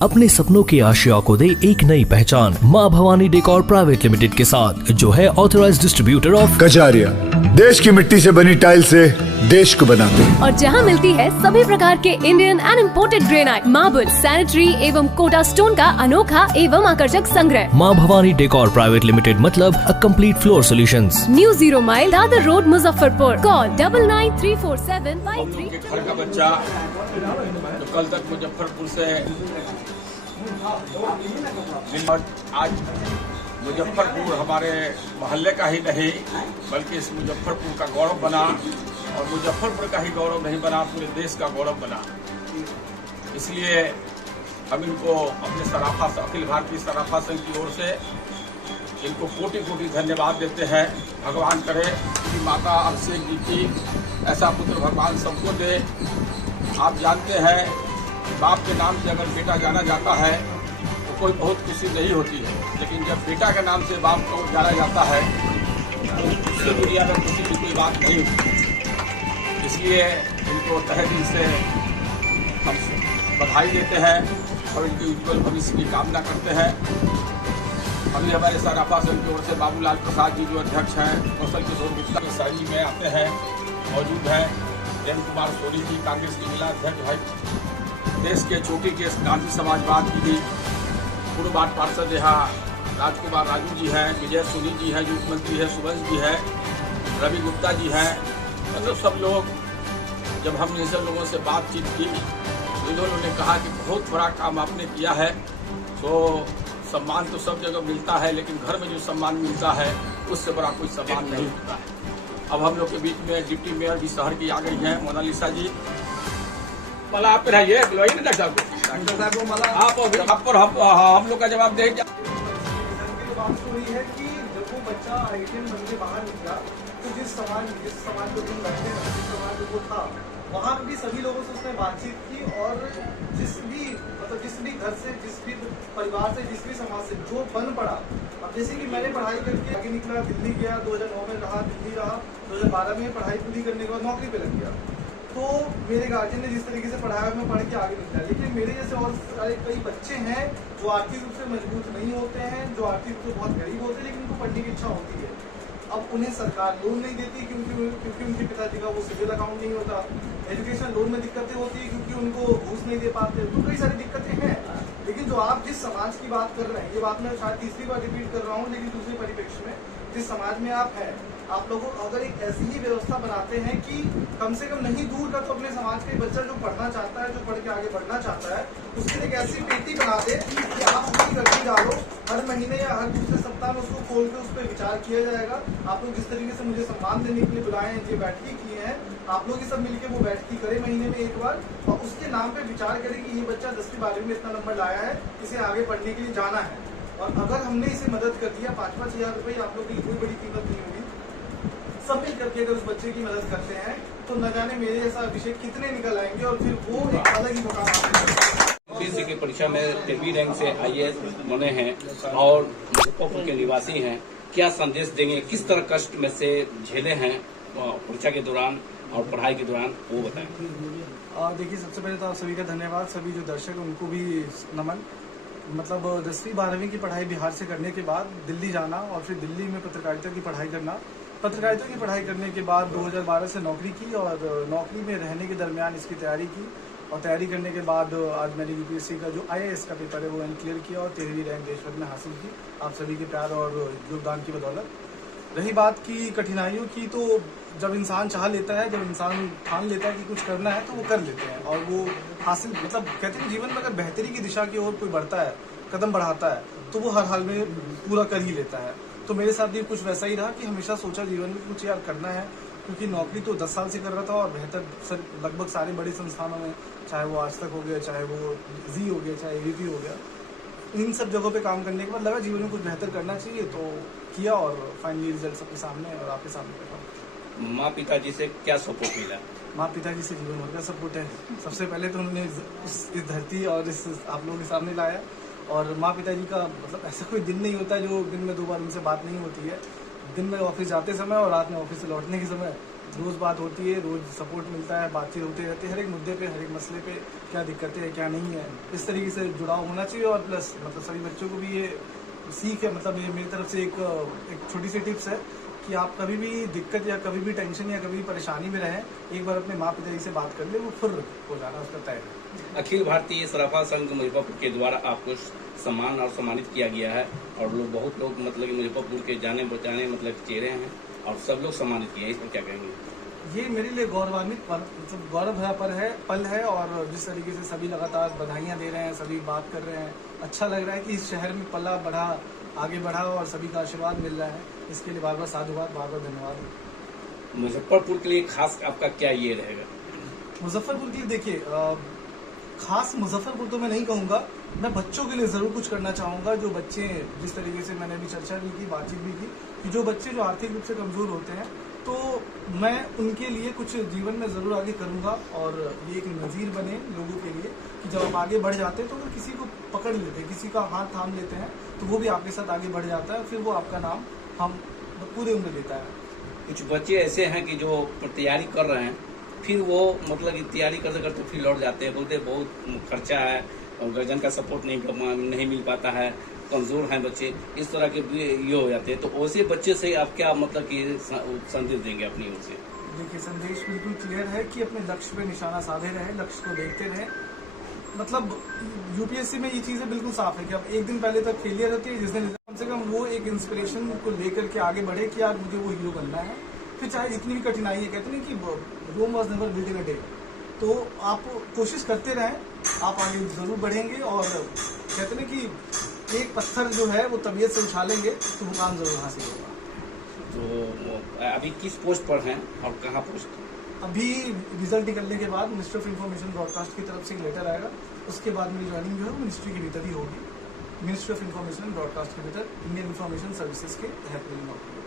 अपने सपनों की आशिया को दे एक नई पहचान माँ भवानी डेकोर प्राइवेट लिमिटेड के साथ, जो है ऑथराइज्ड डिस्ट्रीब्यूटर ऑफ कजारिया। देश की मिट्टी से बनी टाइल से देश को बनाते हैं। और जहाँ मिलती है सभी प्रकार के Indian and imported granite, marble, sanitary एवं कोटा स्टोन का अनोखा एवं आकर्षक संग्रह। माँ भवानी डेकोर प्राइवेट लिमिटेड मतलब a complete floor solutions. New 0 mile Dadar road, Muzaffarpur. Call 99347553। घर का बच्चा जो कल तक मुजफ्फरपुर से आज मुजफ्फरपुर हमारे मोहल्ले का ही नहीं बल्कि इस मुजफ्फरपुर का गौरव बना, और मुजफ्फरपुर का ही गौरव नहीं बना, पूरे देश का गौरव बना। इसलिए हम इनको अपने सराफा अखिल भारतीय सराफा संघ की ओर से इनको कोटि कोटि धन्यवाद देते हैं। भगवान करे कि माता अभिषेक जी की ऐसा पुत्र भगवान सबको दे। आप जानते हैं बाप के नाम से अगर बेटा जाना जाता है तो कोई बहुत खुशी नहीं होती है, लेकिन जब बेटा के नाम से बाप को जाना जाता है तो उससे दुनिया में खुशी की कोई बात नहीं होती। इसलिए इनको तहे दिल से हम बधाई देते हैं और इनकी उज्ज्वल भविष्य की कामना करते हैं। अभी हमारे सराफा संघ की ओर से बाबूलाल प्रसाद जी जो अध्यक्ष हैं, कौशल किशोर गुप्ता के शहरी में आते हैं, मौजूद हैं प्रेम कुमार सोनी जी कांग्रेस के जिला अध्यक्ष, भाई देश के चोटी के गांधी समाजवाद की भी पूर्व वार्ड पार्षद यहाँ राजकुमार राजू जी हैं, विजय सोनी जी हैं, युवा मंत्री है सुबंश जी है, रवि गुप्ता जी हैं। मतलब सब लोग, जब हमने इन सब लोगों से बातचीत की तो इन्होंने ने कहा कि बहुत बड़ा काम आपने किया है। तो सम्मान तो सब जगह मिलता है, लेकिन घर में जो सम्मान मिलता है उससे बड़ा कोई सम्मान नहीं होता है। अब हम लोग के बीच में डिप्टी मेयर भी शहर की आ गई हैं, मोनालिसा जी। मला आप रहिए बुलाइए ना डॉक्टर साहब को, आप और हम लोग का जवाब देंगे। बात तो ये है कि जब वो बच्चा आईटीएम बन के बाहर निकला तो जिस समाज को दिन बैठे जिस समाज को था वहाँ पे भी सभी लोगों से उसने बातचीत की, और जिस भी घर से, जिस भी परिवार से, जिस भी समाज से जो बन पड़ा। अब जैसे कि मैंने पढ़ाई करके आगे निकला, दिल्ली गया, 2009 में रहा, दिल्ली रहा, 2012 में पढ़ाई पूरी करने के बाद नौकरी पे लग गया। तो मेरे गार्जियन ने जिस तरीके से पढ़ाया मैं पढ़ के आगे निकला, लेकिन मेरे जैसे और सारे कई बच्चे हैं जो आर्थिक रूप से मजबूत नहीं होते हैं, जो आर्थिक रूप से बहुत गरीब होते हैं, लेकिन उनको पढ़ने की इच्छा होती है। अब उन्हें सरकार लोन नहीं देती क्योंकि उनके पिताजी का वो सिविल अकाउंट नहीं होता। एजुकेशन लोन में दिक्कतें होती है क्योंकि उनको घूस नहीं दे पाते। तो कई सारी दिक्कतें हैं, लेकिन जो आप जिस समाज की बात कर रहे हैं, ये बात मैं शायद तीसरी बार रिपीट कर रहा हूँ, लेकिन दूसरे परिप्रेक्ष्य में जिस समाज में आप हैं, आप लोगों अगर एक ऐसी ही व्यवस्था बनाते हैं कि कम से कम नहीं दूर का तो अपने समाज का बच्चा जो पढ़ना चाहता है, जो पढ़ के आगे बढ़ना चाहता है, उसके लिए एक ऐसी पेटी बना दे कि आप उसकी गर्दी डालो, हर महीने या हर दूसरे सप्ताह में उसको खोल के उस पर विचार किया जाएगा। आप लोग जिस तरीके से मुझे सम्मान देने के लिए बुलाए हैं, ये बैठकी की है, आप लोग ये सब मिलकर वो बैठकी करें महीने में एक बार, और उसके नाम पे विचार करें कि ये बच्चा 10वीं 12वीं में इतना नंबर लाया है, इसे आगे पढ़ने के लिए जाना है। और अगर हमने इसे मदद कर दिया, 5-5 हज़ार रुपये आप लोगों की कोई बड़ी कीमत नहीं होगी, सब मिल करके अगर उस बच्चे की मदद करते हैं तो न जाने मेरे जैसा अभिषेक कितने निकल आएंगे, और फिर वो एक अलग ही मुकाम हासिल पीसी की परीक्षा में 13वीं रैंक से IAS बने हैं और मुजफ्फरपुर के निवासी हैं। क्या संदेश देंगे, किस तरह कष्ट में से झेले हैं परीक्षा के दौरान और पढ़ाई के दौरान, वो बताएं। देखिए, सबसे पहले तो आप सभी का धन्यवाद, सभी जो दर्शक उनको भी नमन। मतलब 10वीं 12वीं की पढ़ाई बिहार से करने के बाद दिल्ली जाना, और फिर दिल्ली में पत्रकारिता की पढ़ाई करना, पत्रकारिता की पढ़ाई करने के बाद 2012 से नौकरी की, और नौकरी में रहने के दरमियान इसकी तैयारी की, और तैयारी करने के बाद आज मैंने UPSC का जो IAS का पेपर है वो मैंने क्लियर किया और 13वीं रैंक देश भर में हासिल की, आप सभी के प्यार और योगदान की बदौलत। रही बात की कठिनाइयों की, तो जब इंसान चाह लेता है, जब इंसान ठान लेता है कि कुछ करना है तो वो कर लेते हैं, और वो हासिल, मतलब कहते हैं जीवन में अगर बेहतरी की दिशा की ओर कोई बढ़ता है, कदम बढ़ाता है, तो वो हर हाल में पूरा कर ही लेता है। तो मेरे साथ भी कुछ वैसा ही रहा कि हमेशा सोचा जीवन में कुछ यार करना है, क्योंकि नौकरी तो 10 साल से कर रहा था, और बेहतर लगभग सारे बड़े संस्थानों में, चाहे वो आज तक हो गया, चाहे वो जी हो गया, चाहे AVP हो गया, इन सब जगहों पे काम करने के बाद लगा जीवन में कुछ बेहतर करना चाहिए, तो किया, और फाइनली रिजल्ट सबके सामने और आपके सामने रखा। माँ पिताजी से क्या सपोर्ट मिला? माँ पिताजी से जीवन भर का सपोर्ट है। सबसे पहले तो उन्होंने इस धरती और इस आप लोगों के सामने लाया, और माँ पिताजी का मतलब ऐसा कोई दिन नहीं होता जो दिन में 2 बार उनसे बात नहीं होती है। दिन में ऑफिस जाते समय और रात में ऑफिस से लौटने के समय रोज़ बात होती है, रोज़ सपोर्ट मिलता है, बातचीत होती रहती है, हर एक मुद्दे पे, हर एक मसले पे क्या दिक्कतें हैं, क्या नहीं है, इस तरीके से जुड़ाव होना चाहिए। और प्लस मतलब सभी बच्चों को भी ये सीख है, मतलब ये मेरी तरफ से एक छोटी सी टिप्स है कि आप कभी भी दिक्कत या कभी भी टेंशन या कभी भी परेशानी में रहें, एक बार अपने माँ पिता जी से बात कर ले, वो फिर हो जाना उसका तय है। अखिल भारतीय सराफा संघ मुजफ्फरपुर के द्वारा आपको सम्मान और सम्मानित किया गया है और बहुत लोग मतलब कि मुजफ्फरपुर के जाने बचाने मतलब चेहरे हैं और सब लोग सम्मानित किए हैं, इस पर क्या कहेंगे? ये मेरे लिए गौरवान्वित गौरव भरा पल है। और जिस तरीके से सभी लगातार बधाइयाँ दे रहे हैं, सभी बात कर रहे हैं, अच्छा लग रहा है कि इस शहर में पल्ला आगे बढ़ा और सभी का आशीर्वाद मिल रहा है। इसके लिए बार बार साधुवाद, बार बार धन्यवाद। मुजफ्फरपुर के लिए खास आपका क्या ये रहेगा? मुजफ्फरपुर के लिए देखिए, खास मुजफ्फरपुर तो मैं नहीं कहूँगा, मैं बच्चों के लिए ज़रूर कुछ करना चाहूँगा। जो बच्चे, जिस तरीके से मैंने अभी चर्चा भी की, बातचीत भी की, कि जो बच्चे जो आर्थिक रूप से कमज़ोर होते हैं, तो मैं उनके लिए कुछ जीवन में ज़रूर आगे करूँगा। और ये एक नज़ीर बने लोगों के लिए कि जब आप आगे बढ़ जाते हैं तो अगर किसी को पकड़ लेते हैं, किसी का हाथ थाम लेते हैं, तो वो भी आपके साथ आगे बढ़ जाता है, फिर वो आपका नाम हम पूरे उम्र लेता है। कुछ बच्चे ऐसे हैं कि जो तैयारी कर रहे हैं, फिर वो मतलब कि तैयारी करते करते फिर लौट जाते हैं, बोलते बहुत खर्चा है और गार्जियन का सपोर्ट नहीं मिल पाता है, कमज़ोर हैं बच्चे, इस तरह के ये हो जाते हैं। तो वैसे बच्चे से आप क्या मतलब कि संदेश देंगे अपनी ओर से? देखिए, संदेश बिल्कुल क्लियर है कि अपने लक्ष्य पे निशाना साधे रहे, लक्ष्य को देखते रहे। मतलब यूपीएससी में ये चीज़ें बिल्कुल साफ है कि अब एक दिन पहले तक फेलियर होती है, जिस दिन कम से कम वो एक इंस्पिरेशन को लेकर के आगे बढ़े कि यार मुझे वो हीरो बनना है, फिर चाहे जितनी भी कठिनाई है। कहते हैं कि Rome was never built in a day. तो आप कोशिश करते रहें, आप आगे ज़रूर बढ़ेंगे। और कहते हैं कि एक पत्थर जो है वो तबीयत से उछालेंगे तो वो काम ज़रूर हासिल होगा। तो अभी किस पोस्ट पर हैं और कहाँ पोस्ट? अभी रिजल्ट निकलने के बाद मिनिस्ट्री ऑफ इन्फॉर्मेशन ब्रॉडकास्ट की तरफ से एक लेटर आएगा, उसके बाद मेरी ज्वाइनिंग जो है वो मिनिस्ट्री के भीतर ही होगी। मिनिस्ट्री ऑफ इन्फॉर्मेशन ब्रॉडकास्ट के भीतर इंडियन इन्फॉर्मेशन सर्विसेज के तहत मेरी नौकरी।